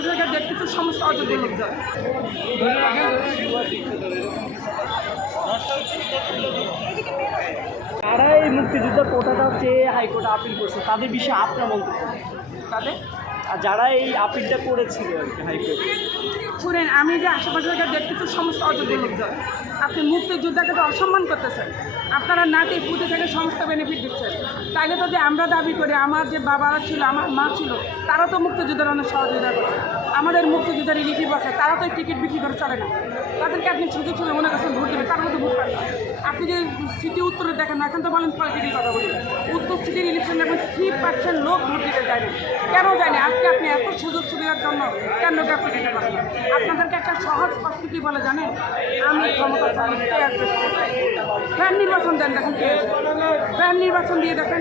আশেপাশে থেকে দেখতেছি সমস্ত অযোগ্য যায়। তারা এই মুক্তিযুদ্ধের কোটাটা চেয়ে হাইকোর্টে আপিল করছে। তাদের বিষয়ে আপনার মন্তব্য তাদের? আর যারা এই আপিলটা করেছিল আর কি হাইকোর্টে? শুনেন আমি যে আশেপাশে দেখতে দেখতেছি সমস্ত অযোগ্য লোকজন আপনি মুক্তিযোদ্ধাকে তো অসম্মান করতেছেন। আপনারা নাতি পুঁতে থেকে সমস্ত বেনিফিট দিচ্ছেন। তাইলে তো যে আমরা দাবি করি, আমার যে বাবারা ছিল, আমার মা ছিল, তারা তো মুক্তিযোদ্ধার অনেক সহযোগিতা করছে। আমাদের মুক্তিযোদ্ধার রিলিফি বসে, তারা তো টিকিট বিক্রি করে চলে না। তাদেরকে আপনি ছুটি ছুটি মনে করছেন ভোট দেবেন, তার মধ্যে ভোট পান না। আপনি যে সিটি উত্তরে দেখেন না, এখন তো বলেন পলিটিক্যাল কথা বলি। উত্তর সিটির ইলেকশন এখন থ্রি পার্সেন্ট লোক ভোট দিতে যায় না কেন যায় না আজকে আপনি এত সুযোগ সুবিধার জন্য কেন আপনি দিতে পারেন আপনাদেরকে একটা সহজ প্রস্তুতি বলে জানেন? আমি ক্ষমতা চাই ফ্যান নির্বাচন দেন দেখেন কে। ফ্যান নির্বাচন দিয়ে দেখেন,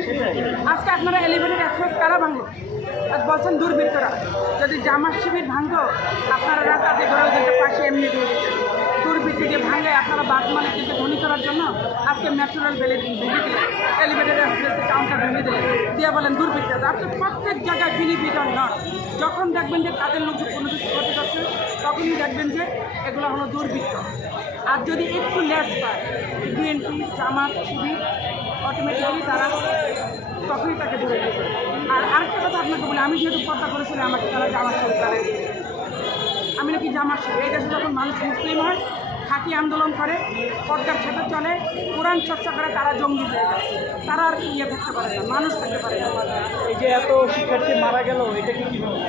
আজকে আপনারা এলিভেনের অ্যাক্সেস কারা ভাঙলো? আর বলছেন দুর্বৃত্তরা। যদি জামার শিবির ভাঙতো, আপনারা রাতাতে ধরে পাশে এমনি দিয়ে দিয়ে ভাঙে আপনারা বাদ মালিককে ধনী করার জন্য আজকে ন্যাচুরাল বেলে দিলেন এলিভেটেড এক্সপ্রেসের কাউন্টার ভেঙে দিলেন দিয়ে বলেন দুর্বৃত্ত আপনি প্রত্যেক জায়গায় বিলিভিটর নন যখন দেখবেন যে তাদের লোক কোনো কিছু ক্ষতি করছে তখনই দেখবেন যে এগুলো হলো দুর্বৃত্ত আর যদি একটু লেস পায় বিএনপি জামাত শিবির অটোমেটিক্যালি তারা তখনই তাকে ধরে আর আরেকটা কথা আপনাকে বলি, আমি যেহেতু পর্দা করেছিলাম আমাকে তারা জামাত সরকারে আমি নাকি জামাত শিবির এই দেশে যখন মানুষ মুসলিম হয় খাঁটি আন্দোলন করে পর্দার সাথে চলে কোরআন চর্চা করে তারা জঙ্গি হয়ে যায়। তারা আর কি ইয়ে থাকতে পারে না মানুষ থাকতে পারে না। এই যে এত শিক্ষার্থী মারা গেল এটা কি কীভাবে?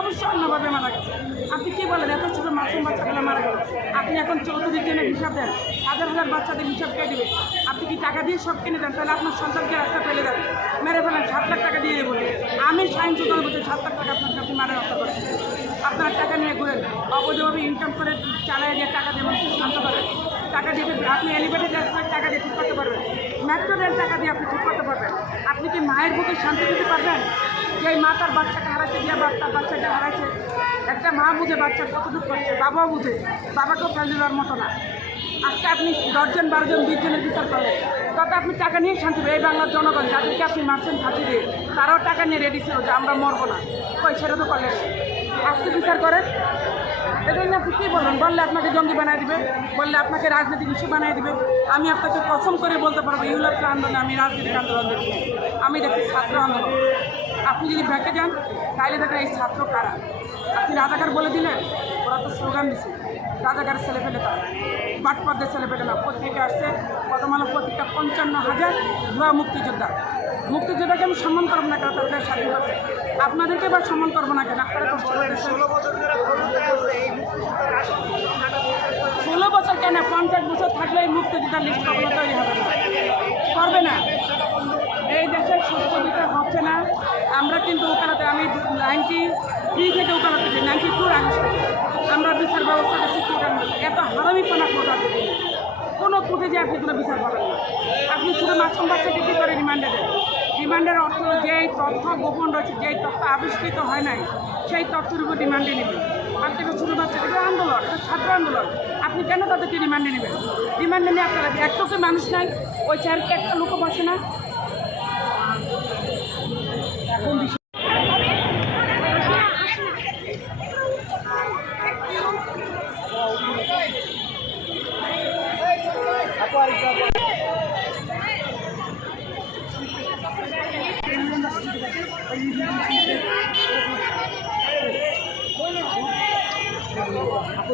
অবশ্যই অন্যভাবে মারা গেছে। আপনি কী বলেন এত ছোটো মাসুম বাচ্চাগুলো মারা গেল? আপনি এখন চৌধুরী দিনের হিসাব দেন। হাজার হাজার বাচ্চাদের হিসাব কে দেবে? আপনি কি টাকা দিয়ে সব কিনে দেন? তাহলে আপনার সন্তানকে রাস্তা ফেলে দেন। মেরে ফেলেন সাত লাখ টাকা দিয়ে দেবো আমি সাইন চোদ্দ বছর সাত লাখ টাকা আপনার কাছে মারা হত্যা করেছি। আপনার টাকা নিয়ে ঘুরেন। অবৈধভাবে ইনকাম করে চালায় দিয়ে টাকা দিয়ে মানুষ শান্ত করেন টাকা দিয়ে আপনি এলিভেটেড রাস্তায় টাকা দিয়ে ঠিক করতে পারবেন। মেট্রো রেল টাকা দিয়ে আপনি ঠিক করতে পারবেন। আপনি কি মায়ের বুকে শান্তি দিতে পারবেন? যে মা তার বাচ্চাকে হারাইছে দিয়ে বা তার বাচ্চাকে হারাইছে, একটা মা বুঝে বাচ্চার কতটুকু করছে, বাবাও বুঝে। বাবাকেও ফেলে দেওয়ার মতো না। আজকে আপনি দশজন, বারোজন বিশ জনের বিচার করেন তত আপনি টাকা নিয়ে শান্তি। এই বাংলার জনগণ, যাদেরকে আপনি মারছেন ফাঁসি দিয়ে, তারাও টাকা নিয়ে রেডি ছিল যে আমরা মরবো না। কই, সেটা তো করলেন। আজকে বিচার করেন। এটা নিয়ে আপনি কী বলবেন বললে আপনাকে জঙ্গি বানিয়ে দিবে, বললে আপনাকে রাজনৈতিক ইস্যু বানিয়ে দিবে। আমি আপনাকে কসম করে বলতে পারব ইউরোপীয় আন্দোলনে, আমি রাজনৈতিক আন্দোলন দেখি আমি দেখি ছাত্র আন্দোলন। আপনি যদি ব্যাংকে যান, তাহলে দেখেন এই ছাত্র কারা? আপনি রাজাকার বলে দিলেন, ওরা তো স্লোগান দিছে রাজাকারের ছেলে ফেলে তারা বাটপাদের ছেলে ফেলে না পত্রিকা আসছে প্রথমালো পত্রিকা পঞ্চান্ন হাজার ভুয়া মুক্তিযোদ্ধা। মুক্তিযোদ্ধাকে আমি সম্মান করব না কেন? তাদের স্বাধীন আছে। আপনাদেরকে বা সম্মান করব না কেন? আপনারা ষোলো বছর কেন? পঞ্চাশ বছর থাকলে এই মুক্তিযোদ্ধার লিস্ট কখনো তৈরি হবে না। করবে না। এই দেশের সুস্থ বিচার হচ্ছে না। আমরা কিন্তু ওকালাতে আমি নাইনটি থ্রি থেকে দিই নাইনটি টুর আগে আমরা বিচার ব্যবস্থাটা শিক্ষিত এত হারামিপনা কোটাতে দিই কোনো কোর্টে যে আপনি কোনো বিচার পাবেন না। আপনি শুধু মাছ বাচ্চাকে কী করে রিমান্ডে দেন। রিমান্ডের অর্থ যে তথ্য গোপন রয়েছে, যেই তথ্য আবিষ্কৃত হয় নাই, সেই তথ্যের উপর ডিমান্ডে নেবেন আর থেকে শুরু বাচ্চা এটা আন্দোলন, এটা ছাত্র আন্দোলন। আপনি কেন তাদেরকে ডিমান্ডে নেবেন? ডিমান্ডে নিয়ে আপনারা একটা তো মানুষ নাই, ওই চেয়ারকে একটা লোকও বসে না। এখন